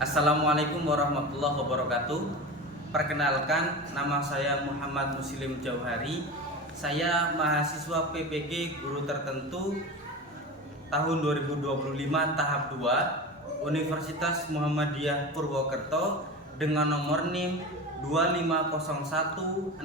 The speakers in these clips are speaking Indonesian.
Assalamualaikum warahmatullahi wabarakatuh. Perkenalkan, nama saya Muhammad Muslim Jauhari. Saya mahasiswa PPG Guru Tertentu tahun 2025 tahap 2 Universitas Muhammadiyah Purwokerto dengan nomor NIM 2501682506.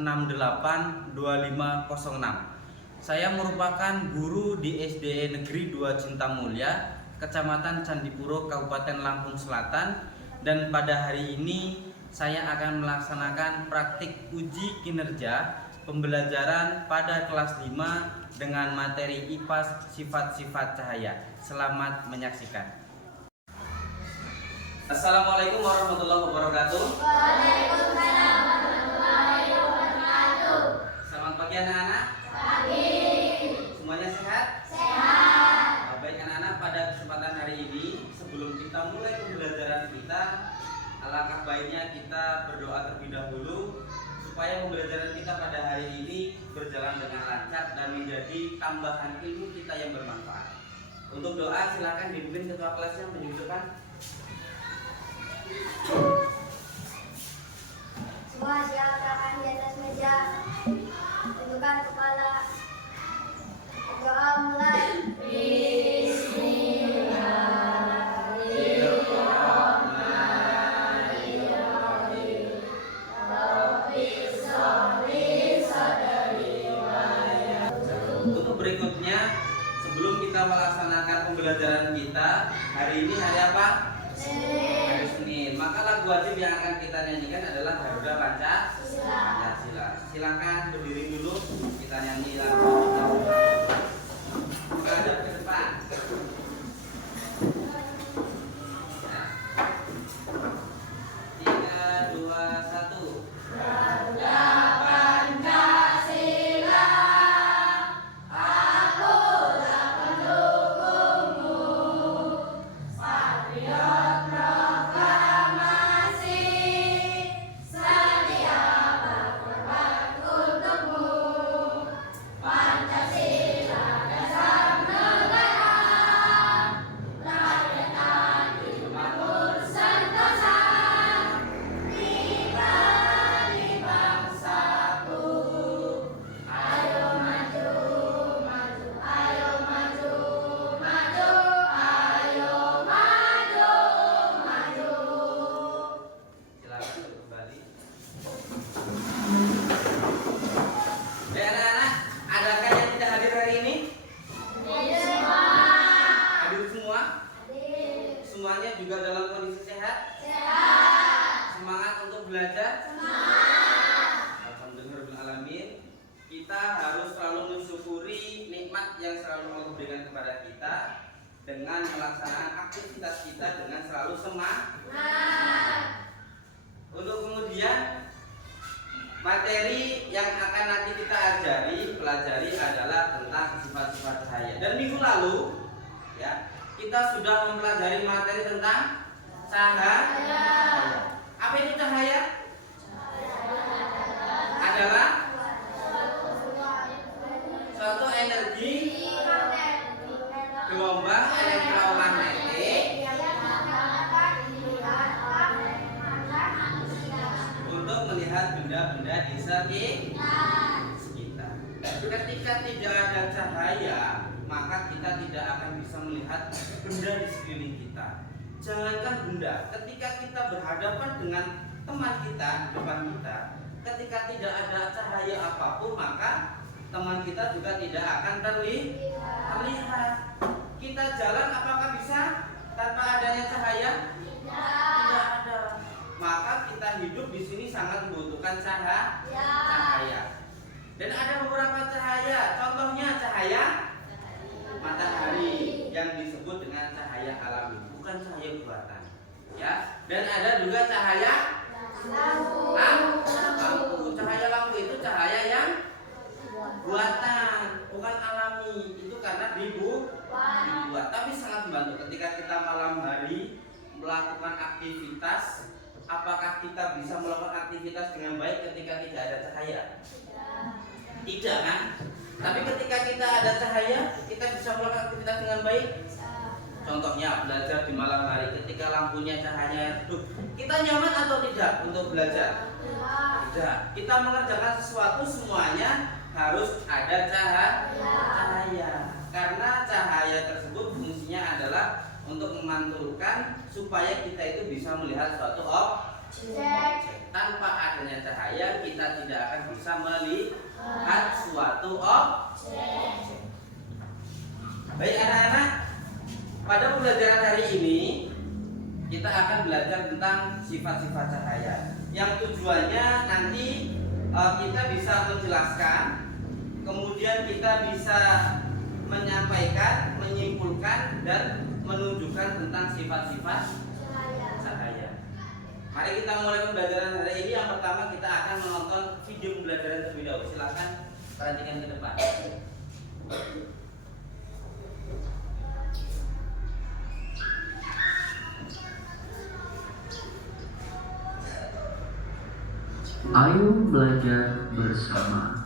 Saya merupakan guru di SDE Negeri 2 Cintamulya, Kecamatan Candipuro, Kabupaten Lampung Selatan, dan pada hari ini saya akan melaksanakan praktik uji kinerja pembelajaran pada kelas 5 dengan materi IPA sifat-sifat cahaya. Selamat menyaksikan. Assalamualaikum warahmatullahi wabarakatuh. Waalaikumsalam warahmatullahi wabarakatuh. Selamat pagi anak-anak. Pagi. Semuanya sehat? Sehat. Baik anak-anak, pada kesempatan hari ini sebelum kita mulai pembelajaran kita, alangkah baiknya kita berdoa terlebih dahulu supaya pembelajaran kita pada hari ini berjalan dengan lancar dan menjadi tambahan ilmu kita yang bermanfaat. Untuk doa silakan dipimpin ketua kelasnya menyusulkan. Semua silakan di atas meja. Tundukkan kepala. Doa mulai. Untuk berikutnya, sebelum kita melaksanakan pembelajaran kita, hari ini hari apa? Hari Senin. Maka lagu wajib yang akan kita nyanyikan adalah Garuda Pancasila. Silakan berdiri dulu, kita nyanyi lagu. Menghadap ke depan. Nah. 3, 2, 1. Garuda Pancasila, akulah pendukungmu, patriot proklamasi, setia berkorban untukmu. Pancasila dasar negara, rakyat adil makmur sentosa, kita di bangsaku. Ayo maju, maju, ayo maju, maju, ayo maju, maju. Silakan kembali. Anak-anak, adakah yang tidak hadir hari ini? Hadir semua? Semuanya juga dalam kondisi sehat? Semangat untuk belajar? Alhamdulillahirrahmanirrahim. Kita harus selalu mensyukuri nikmat yang selalu Allah berikan kepada kita dengan melaksanakan aktivitas kita dengan selalu semangat. Untuk kemudian materi yang akan nanti kita pelajari adalah tentang sifat-sifat cahaya. Dan minggu lalu ya, kita sudah mempelajari materi tentang cahaya. Apa itu cahaya? Adalah suatu energi gelombang elektromagnetik untuk melihat benda-benda di sekitar. Ketika tidak ada cahaya, maka kita tidak akan bisa melihat benda di sekeliling kita. Jangankan benda, ketika kita berhadapan dengan teman kita di depan kita, ketika tidak ada cahaya apapun, maka teman kita juga tidak akan terlihat. Kita jalan apakah bisa tanpa adanya cahaya? Tidak ada. Maka kita hidup di sini sangat membutuhkan cahaya. Dan ada beberapa cahaya, contohnya cahaya matahari yang disebut dengan cahaya alami, bukan cahaya buatan. Ya, dan ada juga cahaya lampu. Cahaya lampu itu cahaya yang buatan, bukan alami. Itu karena dibuat, tapi sangat membantu ketika kita malam hari melakukan aktivitas. Apakah kita bisa melakukan aktivitas dengan baik ketika tidak ada cahaya? Tidak kan? Tapi ketika kita ada cahaya, kita bisa melakukan aktivitas dengan baik. Contohnya belajar di malam hari ketika lampunya cahayanya redup, kita nyaman atau tidak untuk belajar? Tidak. Kita mengerjakan sesuatu semuanya harus ada cahaya. Karena cahaya tersebut fungsinya adalah untuk memantulkan supaya kita itu bisa melihat suatu objek. Tanpa adanya cahaya kita tidak akan bisa melihat suatu objek. Baik anak-anak, pada pembelajaran hari ini kita akan belajar tentang sifat-sifat cahaya yang tujuannya nanti kita bisa menjelaskan, kemudian kita bisa menyampaikan, menyimpulkan, dan menunjukkan tentang sifat-sifat cahaya. Mari kita mulai pembelajaran hari ini. Yang pertama kita akan menonton video pembelajaran terlebih dahulu. Silakan perhatikan ke depan. Ayo belajar bersama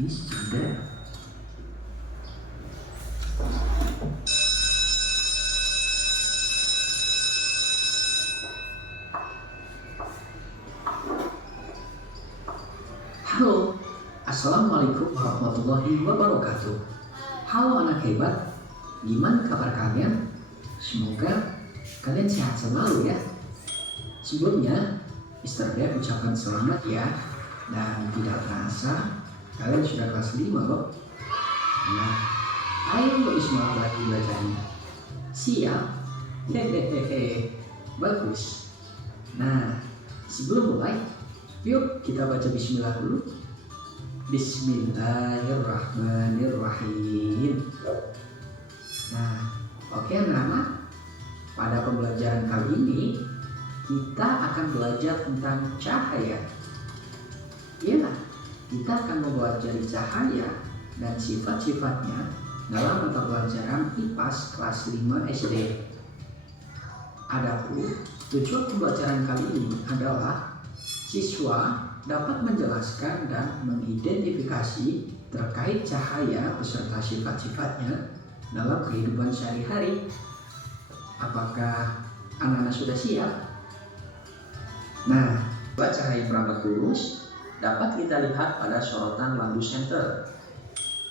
Mr. Dev. Halo, Assalamualaikum warahmatullahi wabarakatuh. Halo anak hebat, gimana kabar kalian? Semoga kalian sehat selalu ya. Sebelumnya Mr. Dev ucapkan selamat ya. Dan tidak terasa kalian sudah kelas 5 loh. Nah, ayo lebih semangat lagi belajarnya. Siap? Hehehe, bagus. Nah, sebelum mulai, yuk kita baca bismillah dulu. Bismillahirrahmanirrahim. Nah, oke anak-anak, pada pembelajaran kali ini kita akan belajar tentang cahaya. Iya, kita akan mempelajari cahaya dan sifat-sifatnya dalam mata pelajaran IPAS kelas 5 SD. Adapun tujuan pembelajaran kali ini adalah siswa dapat menjelaskan dan mengidentifikasi terkait cahaya beserta sifat-sifatnya dalam kehidupan sehari-hari. Apakah anak-anak sudah siap? Nah, cahaya merambat lurus dapat kita lihat pada sorotan lampu senter.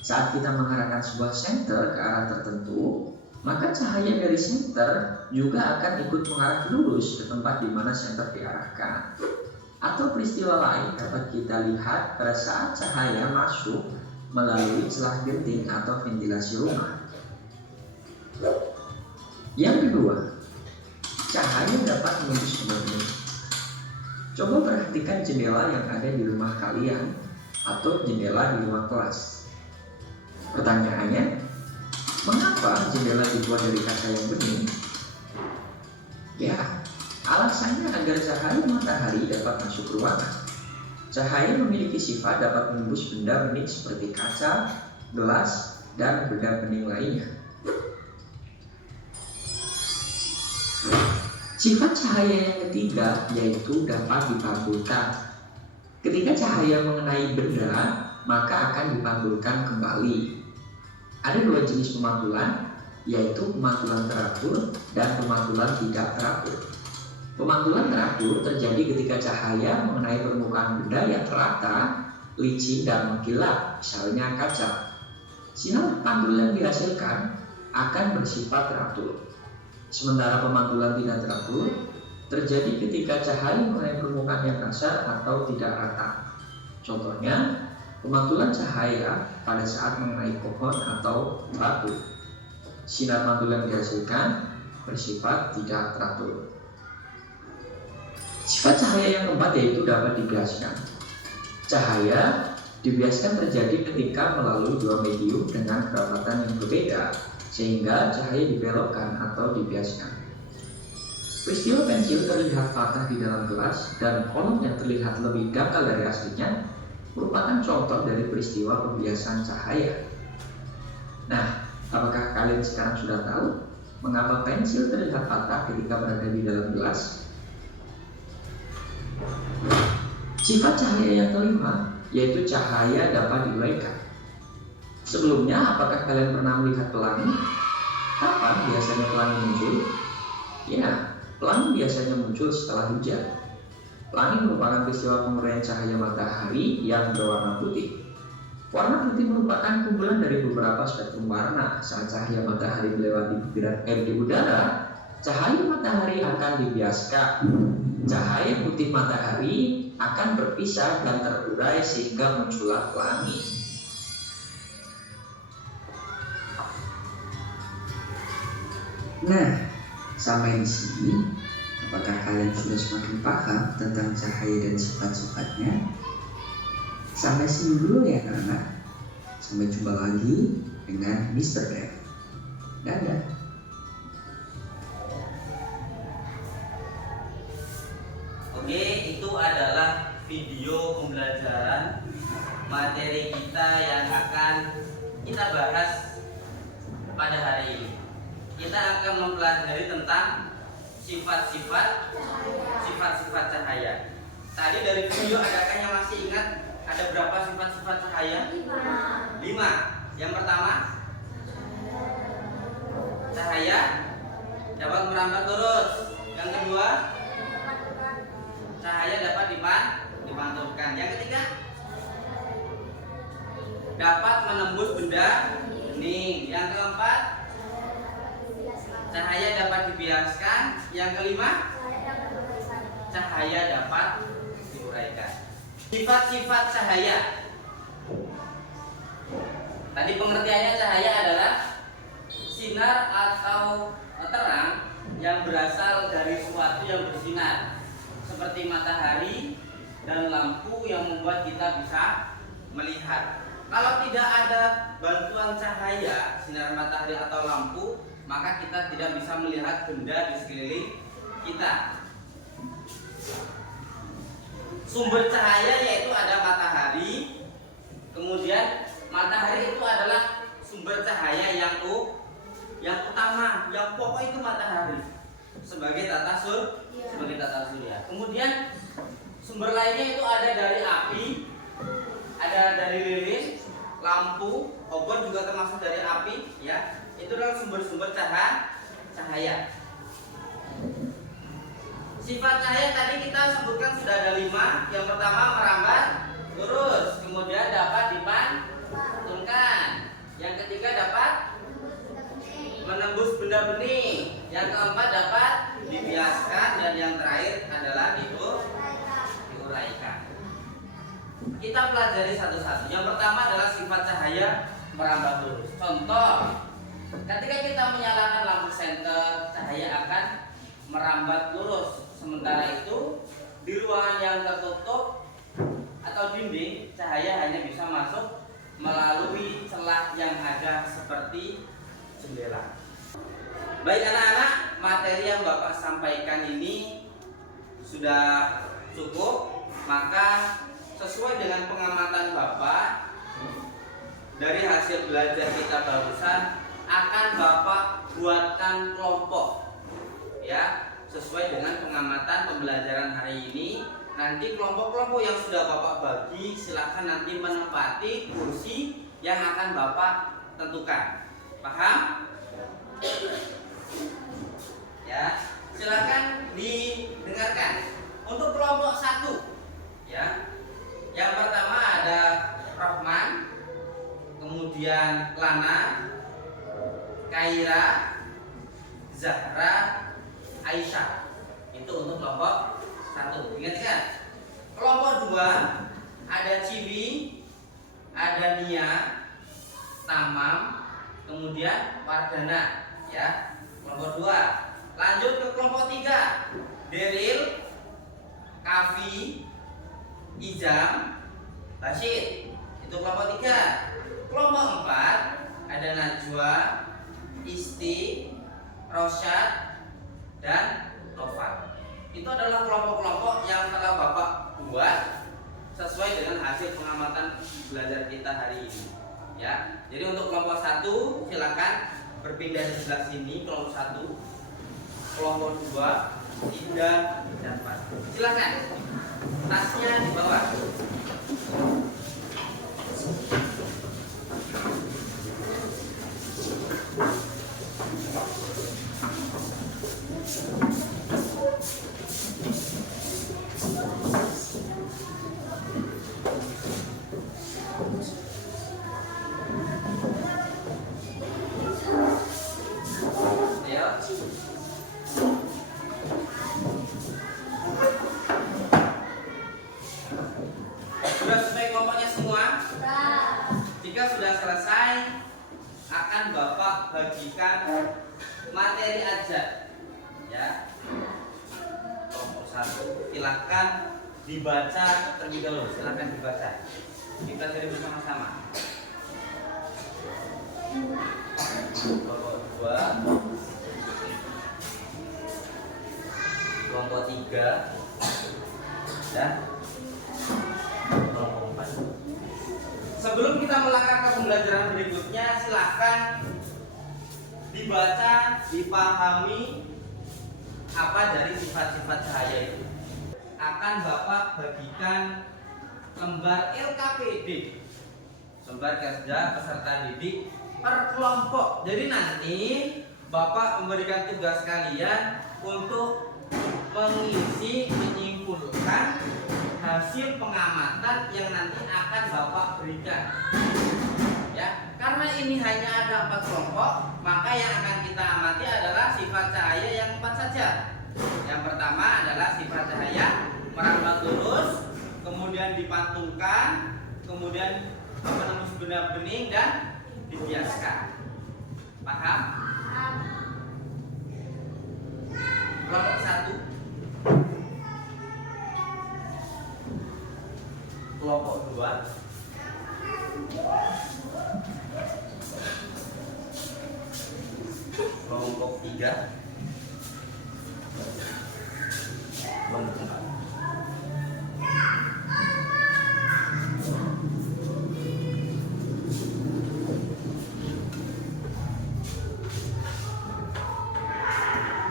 Saat kita mengarahkan sebuah senter ke arah tertentu, maka cahaya dari senter juga akan ikut mengarah lurus ke tempat di mana senter diarahkan. Atau peristiwa lain dapat kita lihat pada saat cahaya masuk melalui celah genting atau ventilasi rumah. Yang kedua, cahaya dapat menembus benda. Coba perhatikan jendela yang ada di rumah kalian atau jendela di ruang kelas. Pertanyaannya, mengapa jendela dibuat dari kaca yang bening? Ya, alasannya agar cahaya matahari dapat masuk ke ruangan. Cahaya memiliki sifat dapat menembus benda bening seperti kaca, gelas, dan benda bening lainnya. Sifat cahaya yang ketiga yaitu dapat dipantulkan. Ketika cahaya mengenai benda, maka akan dipantulkan kembali. Ada dua jenis pemantulan, yaitu pemantulan teratur dan pemantulan tidak teratur. Pemantulan teratur terjadi ketika cahaya mengenai permukaan benda yang rata, licin, dan mengkilap, misalnya kaca. Sinar pantul yang dihasilkan akan bersifat teratur. Sementara pemantulan tidak teratur terjadi ketika cahaya mengenai permukaan yang kasar atau tidak rata. Contohnya, pemantulan cahaya pada saat mengenai pohon atau batu. Sinar pantul yang dihasilkan bersifat tidak teratur. Sifat cahaya yang keempat yaitu dapat dibiaskan. Cahaya dibiaskan terjadi ketika melalui dua medium dengan kerapatan yang berbeda, sehingga cahaya dibelokkan atau dibiaskan. Peristiwa pensil terlihat patah di dalam gelas dan kolom yang terlihat lebih dangkal dari aslinya merupakan contoh dari peristiwa pembiasan cahaya. Nah, apakah kalian sekarang sudah tahu mengapa pensil terlihat patah ketika berada di dalam gelas? Sifat cahaya yang kelima yaitu cahaya dapat diuraikan. Sebelumnya, apakah kalian pernah melihat pelangi? Kapan biasanya pelangi muncul? Ya, pelangi biasanya muncul setelah hujan. Pelangi merupakan peristiwa penguraian cahaya matahari yang berwarna putih. Warna putih merupakan kumpulan dari beberapa spektrum warna. Saat cahaya matahari melewati butiran air di udara, cahaya matahari akan dibiaskan. Cahaya putih matahari akan berpisah dan terurai sehingga muncullah pelangi. Nah, sampai di sini, apakah kalian sudah semakin paham tentang cahaya dan sifat-sifatnya? Sampai sini dulu ya anak-anak. Sampai jumpa lagi dengan Mr. Dev. Dadah. Oke, itu adalah video pembelajaran materi kita yang akan kita bahas pada hari ini. Kita akan mempelajari tentang sifat-sifat cahaya. Tadi dari video adakah yang masih ingat ada berapa sifat-sifat cahaya? 5. Yang pertama, cahaya dapat merambat lurus. Yang kedua, cahaya dapat dipantulkan. Yang ketiga, dapat menembus benda bening. Yang keempat, cahaya dapat dibiaskan. Yang kelima, cahaya dapat diuraikan. Sifat-sifat cahaya. Tadi pengertiannya cahaya adalah sinar atau terang yang berasal dari sesuatu yang bersinar, seperti matahari dan lampu yang membuat kita bisa melihat. Kalau tidak ada bantuan cahaya, sinar matahari atau lampu, maka kita tidak bisa melihat benda di sekeliling kita. Sumber cahaya yaitu ada matahari. Kemudian matahari itu adalah sumber cahaya yang utama, yang pokok itu matahari sebagai tata surya. Kemudian sumber lainnya itu ada dari api, ada dari lilin, lampu, obor juga termasuk dari api, ya. Itu adalah sumber-sumber cahaya. Sifat cahaya tadi kita sebutkan sudah ada 5. Yang pertama merambat lurus, kemudian dapat dipantulkan. Yang ketiga dapat menembus benda bening. Yang keempat dapat dibiaskan, dan yang terakhir adalah diuraikan. Kita pelajari satu-satu. Yang pertama adalah sifat cahaya merambat lurus. Contoh, ketika kita menyalakan lampu senter, cahaya akan merambat lurus. Sementara itu di ruangan yang tertutup atau dinding, cahaya hanya bisa masuk melalui celah yang ada seperti jendela. Baik anak-anak, materi yang Bapak sampaikan ini sudah cukup. Maka sesuai dengan pengamatan Bapak dari hasil belajar kita barusan, akan Bapak buatkan kelompok, ya, sesuai dengan pengamatan pembelajaran hari ini. Nanti kelompok-kelompok yang sudah Bapak bagi, silakan nanti menempati kursi yang akan Bapak tentukan. Paham? Ya, silakan didengarkan. Untuk kelompok 1, ya. Yang pertama ada Rohman, kemudian Lana, Kaira, Zahra, Aisyah. Itu untuk kelompok 1. Ingat-ingat. Kelompok 2 ada Ciwi, ada Nia, Tamam, kemudian Wardana, ya. Kelompok 2. Lanjut ke kelompok 3. Deril, Kavi, Ijam, Basit. Itu kelompok 3. Kelompok 4 ada Najwa, Isti, Rosyad, dan Nova. Itu adalah kelompok-kelompok yang telah Bapak buat sesuai dengan hasil pengamatan belajar kita hari ini, ya. Jadi untuk kelompok 1 silakan berpindah di sebelah sini. Kelompok 1, kelompok 2, 3, dan 4. Silakan. Tasnya di bawah. Sudah sesuai kelompoknya semua? Jika sudah selesai, akan Bapak bagikan materi ajar. Ya. Kelompok 1, silakan dibaca terlebih dahulu. Silakan dibaca. Kita cari bersama-sama. Kelompok 2, kelompok 3, dan kelompok 4. Sebelum kita melangkah ke pembelajaran berikutnya, silahkan dibaca, dipahami apa dari sifat-sifat cahaya itu. Akan Bapak bagikan lembar LKPD, lembar kerja peserta didik per kelompok. Jadi nanti Bapak memberikan tugas kalian untuk mengisi, menyimpulkan hasil pengamatan yang nanti akan Bapak berikan. Ya, karena ini hanya ada 4 kelompok, maka yang akan kita amati adalah sifat cahaya yang 4 saja. Yang pertama adalah sifat cahaya merambat lurus, kemudian dipantulkan, kemudian menembus benda bening dan dibiaskan. Paham? Kelompok 1, kelompok 2, kelompok 3, kelompok 4.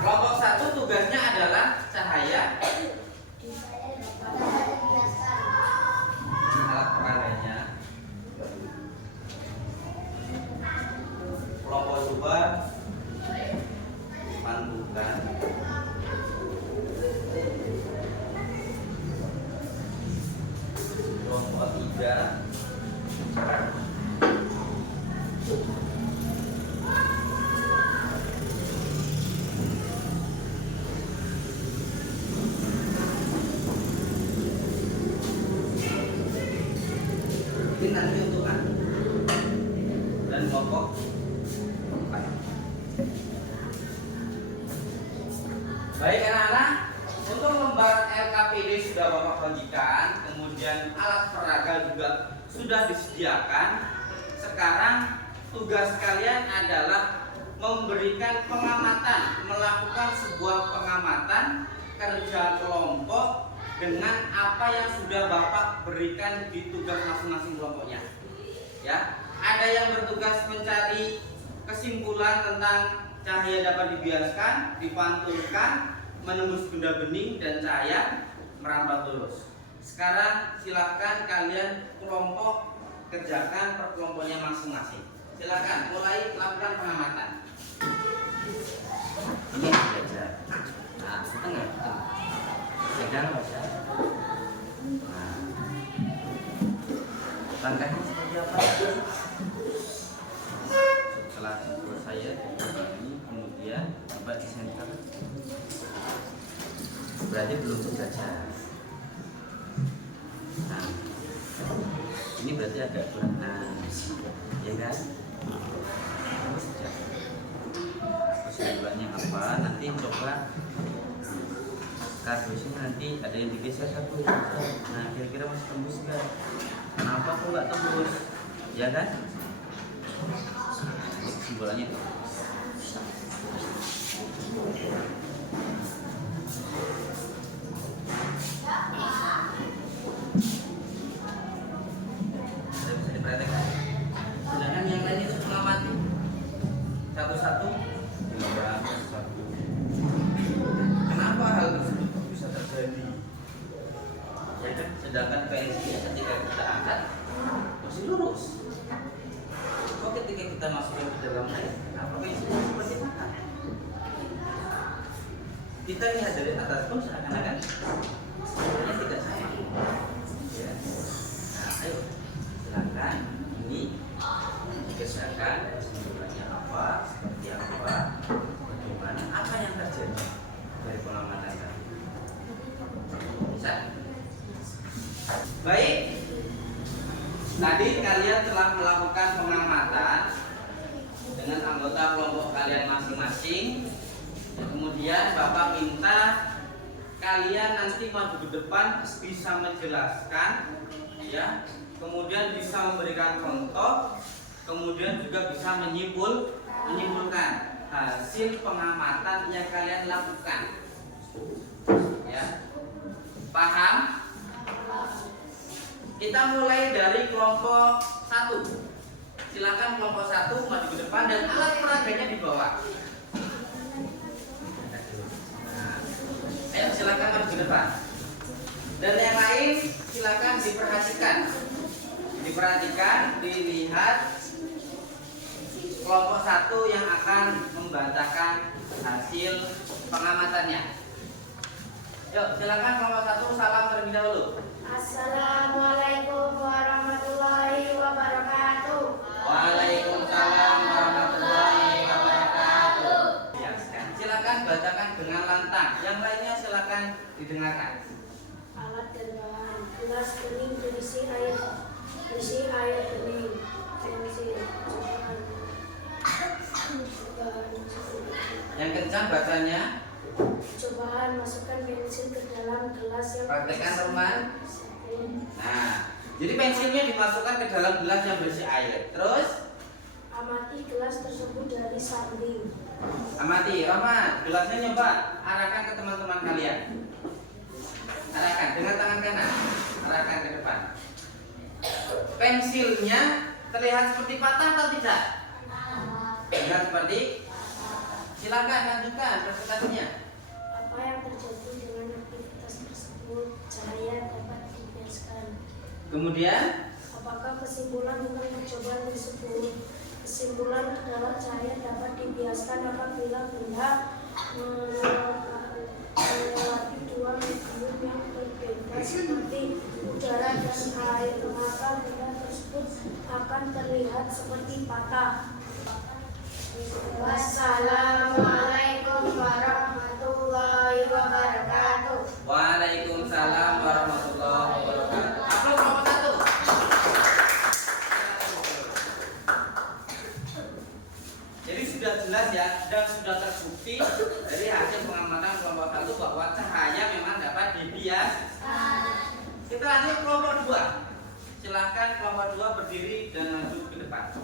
Kelompok 1 tugasnya adalah cahaya alat peraganya. Kelompok 2 pantulkan. Kelompok 3 ini nanti untuk dan kelompok 4. Baik anak-anak, untuk lembar LKPD sudah Bapak bagikan, kemudian alat peraga juga sudah disediakan. Sekarang tugas kalian adalah memberikan pengamatan, melakukan sebuah pengamatan kerja kelompok dengan apa yang sudah Bapak berikan di tugas masing-masing kelompoknya. Ya, ada yang bertugas mencari kesimpulan tentang cahaya dapat dibiaskan, dipantulkan, menembus benda bening dan cahaya merambat lurus. Sekarang silakan kalian kelompok kerjakan per kelompoknya masing-masing. Silakan mulai lakukan pengamatan. Ini belajar. Nah, setengah. Pegang baca. Nah, langkahnya seperti apa? Setelah selesai ini, kemudian coba di center. Berarti belum terbaca. Nah, ini berarti agak kurang, ya kan? Kesimpulannya apa? Nanti coba kardusnya nanti ada yang digeser satu. Nah, kira-kira masih tembus nggak? Kenapa kok nggak tembus? Ya kan? Nah, kesimpulannya itu. Ada bisa diperhatikan. Sedangkan yang lain itu mengamati satu-satu. Satu. Kenapa hal tersebut bisa terjadi? Ya kan? Sedangkan PNC ketika kita angkat masih lurus. Kok ketika kita masukkan ke dalam air, apa PNC seperti apa? Kita lihat dari atas pun seakan-akan sebenarnya tidak sama. Ya. Nah, ayo silakan ini dikerjakan kesimpulannya apa, seperti apa, bagaimana, apa yang terjadi dari pengamatan tadi. Bisa? Baik. Tadi kalian telah melakukan pengamatan dengan anggota kelompok kalian masing-masing. Kemudian Bapak minta kalian nanti maju ke depan bisa menjelaskan, ya. Kemudian bisa memberikan contoh, kemudian juga bisa menyimpulkan hasil pengamatan yang kalian lakukan. Ya. Paham? Kita mulai dari kelompok 1. Silakan kelompok 1 maju ke depan dan alat peraganya dibawa. Ayo silakan maju ke depan. Dan yang lain silakan diperhatikan. Dilihat kelompok 1 yang akan membacakan hasil pengamatannya. Yuk, silakan kelompok 1 salam terlebih dahulu. Assalamualaikum warahmatullahi wabarakatuh. Waalaikumsalam warahmatullahi wabarakatuh. Ya, silakan bacakan dengan lantang. Yang lainnya silakan didengarkan. Alat dan bahan: gelas bening berisi air bening, pensil, Yang kencang bacanya. cobaan masukkan pensil ke dalam gelas yang Praktekkan teman. Nah, jadi pensilnya dimasukkan ke dalam gelas yang berisi air. Terus amati gelas tersebut dari samping. amati, Rahman, gelasnya nyoba arahkan ke teman-teman kalian. Arahkan dengan tangan kanan, arahkan ke depan. Pensilnya terlihat seperti patah atau tidak? Terlihat seperti. Silakan lanjutkan presentasinya. Apa yang terjadi dengan aktivitas tersebut? Cahaya dapat dibiaskan. Kemudian Apakah kesimpulan tentang percobaan tersebut? Kesimpulan adalah cahaya dapat dibiaskan apabila benda melewati dua medium yang berbeda seperti udara dan air, maka benda tersebut akan terlihat seperti patah. Wassalamualaikum warahmatullahi wabarakatuh. Waalaikumsalam warahmatullahi wabarakatuh. Aplaus kelompok 1. Jadi sudah jelas ya, dan sudah terbukti dari hasil pengamatan kelompok 1 bahwa cahaya memang dapat dibiaskan. Kita lanjut kelompok 2. Silahkan kelompok 2 berdiri dan maju ke depan.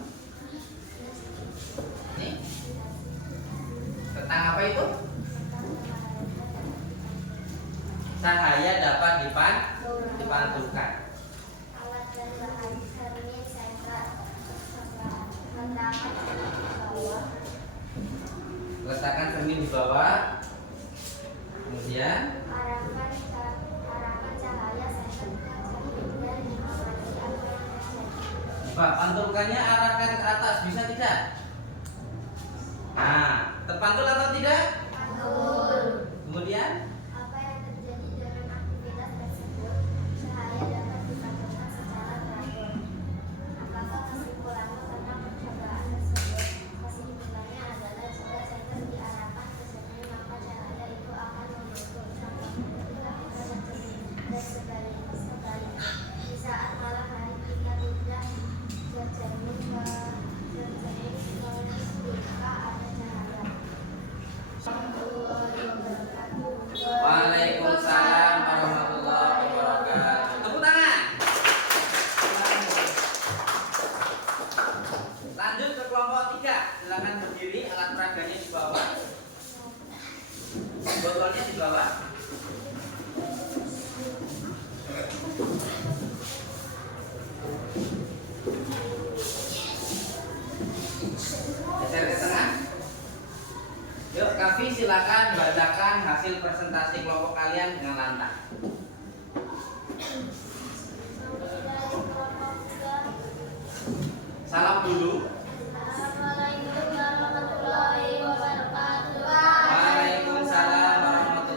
Ini tentang apa itu? Cahaya dapat dipantulkan. Alat dan bahan: cermin, senter, letakkan cermin di bawah. Letakkan cermin di bawah. Kemudian Arahkan cahaya senter ke cermin dan amati apa yang terjadi. pantulkannya arahkan ke atas, bisa tidak? Nah, terpantul atau tidak? Kemudian Apa yang terjadi dengan aktivitas tersebut? Cahaya dapat dipantulkan secara teratur. Apakah kesimpulanmu tentang percobaan tersebut? Kesimpulannya adalah jika senter diarahkan ke cermin, maka cahaya itu akan membentuk sampai ketika kita bercermin, dan sebaliknya. Di saat malam hari kita tidak bercermin maka ada cahaya. Waalaikumsalam warahmatullahi wabarakatuh. Tepuk tangan. Lanjut ke kelompok 3. Silakan berdiri, alat peraganya di bawah. Botolnya di bawah. Geser ke tengah. Yuk, Kavi silakan bacakan hasil presentasi kelompok kalian dengan lantang. Salam dulu. Assalamualaikum warahmatullahi wabarakatuh. Waalaikumsalam warahmatullahi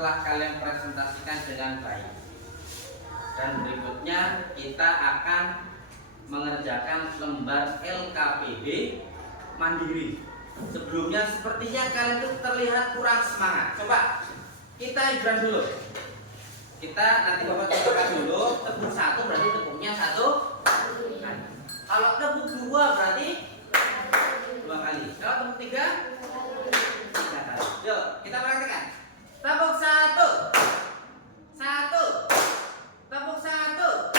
telah kalian presentasikan dengan baik. Dan berikutnya kita akan mengerjakan lembar LKPD mandiri. Sebelumnya sepertinya kalian itu terlihat kurang semangat. Coba kita hibran dulu. Kita nanti Bapak contohkan dulu. Tepuk 1 berarti tepuknya 1 kali. Kalau tepuk 2 berarti 2 kali. Kalau tepuk 3 3 kali. Yuk kita praktekkan. Tepuk 1 1, tepuk 1,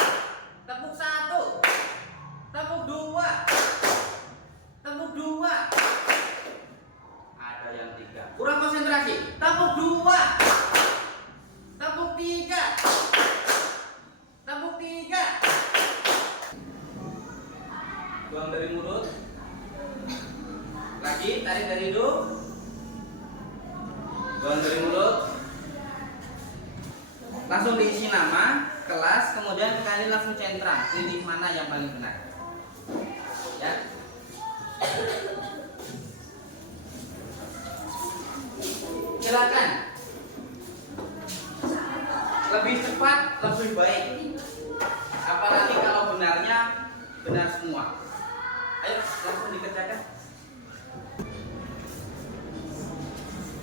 tepuk 1, tepuk 2, tepuk 2. Ada yang 3. Kurang konsentrasi. Tepuk 2, tepuk 3, tepuk 3. Buang dari mulut. Lagi tarik dari hidung. Buang dari mulut. Langsung diisi nama, kelas, kemudian kalian langsung centang, pilih mana yang paling benar. Ya. Silakan. Lebih cepat, lebih baik. Apalagi kalau benarnya benar semua. Ayo, langsung dikerjakan.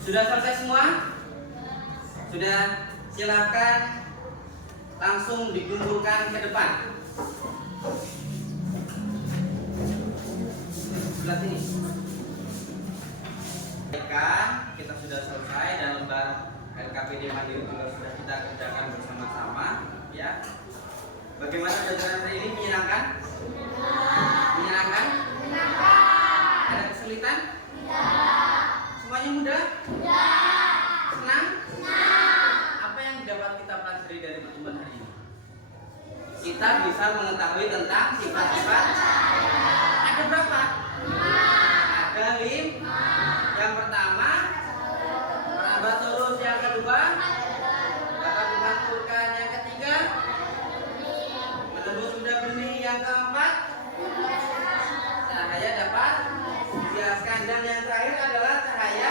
Sudah selesai semua? Sudah. Silakan langsung dikumpulkan ke depan. Sebelah sini. Kita sudah selesai dan lembar LKPD mandiri juga sudah kita kerjakan bersama-sama. Ya. Bagaimana pelajaran hari ini? Menyenangkan? Menyenangkan? Ada kesulitan? Semuanya mudah? Senang? Dapat kita pelajari dari pertemuan hari ini. Kita bisa mengetahui tentang sifat-sifat. Ada berapa? Ada 5. Yang pertama, merambah terus. Yang kedua, dapat dimantul. Yang ketiga, menembus benda benih. Yang keempat, cahaya dapat dijelaskan. Dan yang terakhir adalah cahaya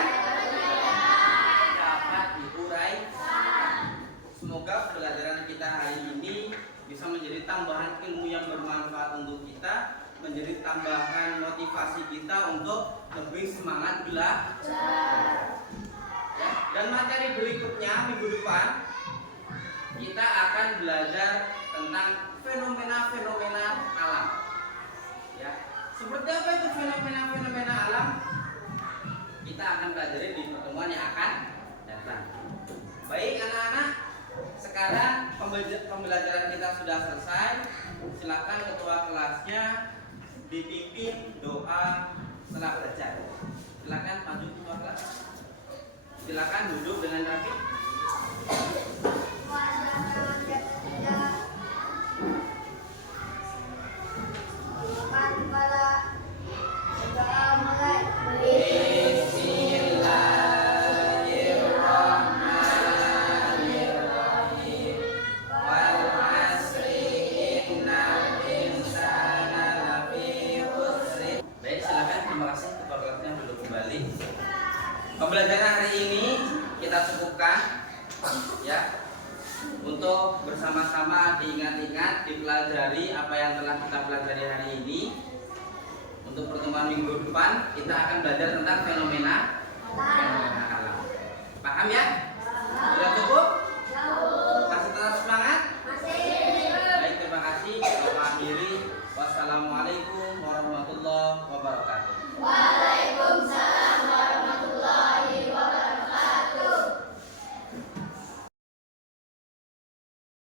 dapat diurai. Semoga pelajaran kita hari ini bisa menjadi tambahan ilmu yang bermanfaat untuk kita, menjadi tambahan motivasi kita untuk lebih semangat belajar. Ya, dan materi berikutnya minggu depan kita akan belajar tentang fenomena-fenomena alam. Ya, seperti apa itu fenomena-fenomena alam? Kita akan pelajari di pertemuan yang akan datang. Baik anak-anak, sekarang pembelajaran kita sudah selesai. Silakan ketua kelasnya dipimpin doa setelah belajar. Silakan maju ketua kelas. Silakan duduk dengan rapi. Pembelajaran hari ini kita cukupkan ya, untuk bersama-sama diingat-ingat, dipelajari apa yang telah kita pelajari hari ini. Untuk pertemuan minggu depan kita akan belajar tentang fenomena alam. Paham ya?